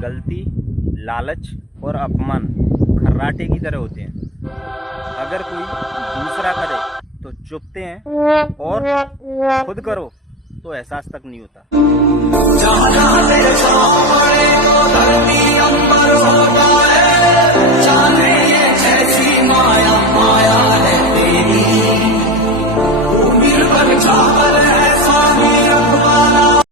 गलती, लालच और अपमान खर्राटे की तरह होते हैं। अगर कोई दूसरा करे तो चुपते हैं और खुद करो तो एहसास तक नहीं होता।